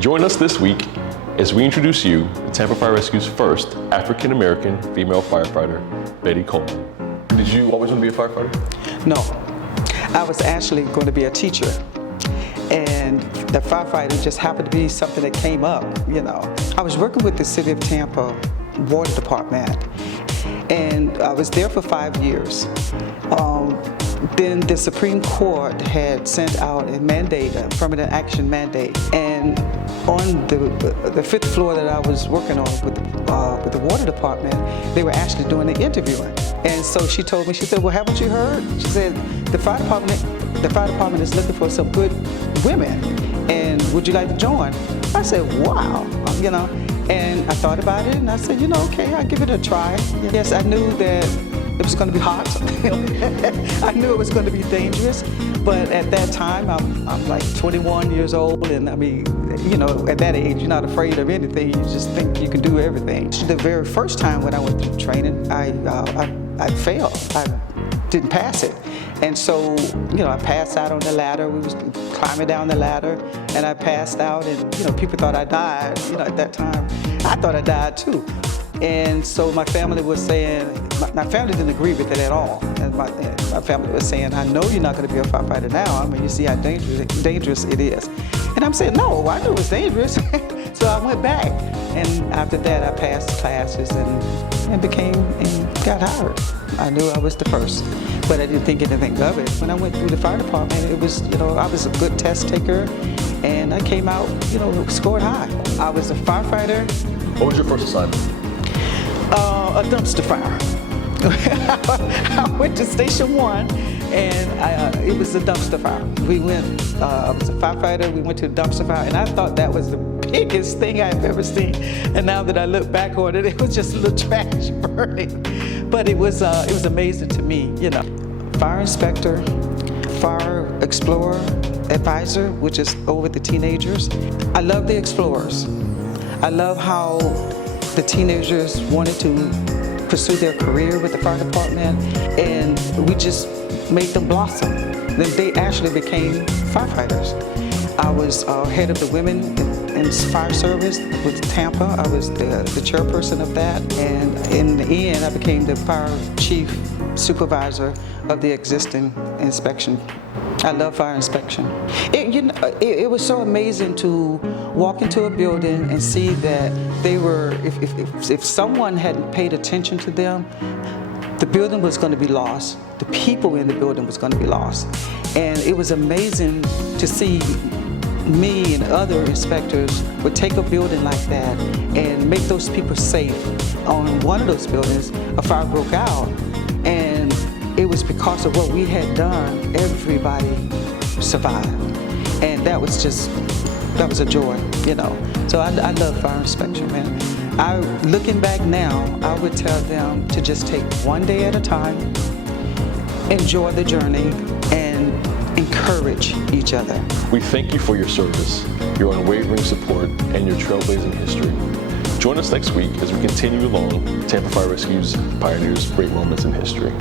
Join us this week as we introduce you to Tampa Fire Rescue's first African-American female firefighter, Betty Coleman. Did you always want to be a firefighter? No, I was actually going to be a teacher. And the firefighter just happened to be something that came up, you know. I was working with the City of Tampa Water Department, and I was there for 5 years. Then the Supreme Court had sent out a mandate, a affirmative action mandate, and on the fifth floor that I was working on with the water department, they were actually doing the interviewing. And so she told me, she said, well, haven't you heard? She said, the fire department is looking for some good women, and would you like to join? I said, wow, you know. And I thought about it, and I said, you know, okay, I'll give it a try. Yes, I knew that it was going to be hot. I knew it was going to be dangerous, but at that time, I'm like 21 years old, and I mean, you know, at that age, you're not afraid of anything. You just think you can do everything. The very first time when I went through training, I failed. I didn't pass it. And so, you know, I passed out on the ladder. We was climbing down the ladder, and I passed out, and, you know, people thought I died. You know, at that time, I thought I died too. And so my family was saying, my family didn't agree with it at all. And my family was saying, I know you're not going to be a firefighter now. I mean, you see how dangerous it is. And I'm saying, no, I knew it was dangerous. So I went back. And after that, I passed classes and got hired. I knew I was the first, but I didn't think anything of it. When I went through the fire department, it was, you know, I was a good test taker, and I came out, you know, scored high. I was a firefighter. What was your first assignment? A dumpster fire. I went to Station 1, and it was a dumpster fire. We went, I was a firefighter, we went to a dumpster fire, and I thought that was the biggest thing I've ever seen. And now that I look back on it, it was just a little trash burning. But it was amazing to me, you know. Fire inspector, fire explorer, advisor, which is over the teenagers. I love the explorers. I love how the teenagers wanted to pursue their career with the fire department, and we just made them blossom. Then they actually became firefighters. I was head of the women in fire service with Tampa. I was the chairperson of that, and in the end, I became the fire chief supervisor of the existing inspection. I love fire inspection. It was so amazing to walk into a building and see that they were, if someone hadn't paid attention to them, the building was going to be lost. The people in the building was going to be lost. And it was amazing to see me and other inspectors would take a building like that and make those people safe. On one of those buildings, a fire broke out, and it was because of what we had done, everybody survived. And that was a joy, you know. So I love fire inspection, man. Looking back now, I would tell them to just take one day at a time, enjoy the journey, and encourage each other. We thank you for your service, your unwavering support, and your trailblazing history. Join us next week as we continue along Tampa Fire Rescue's Pioneers' Great Moments in History.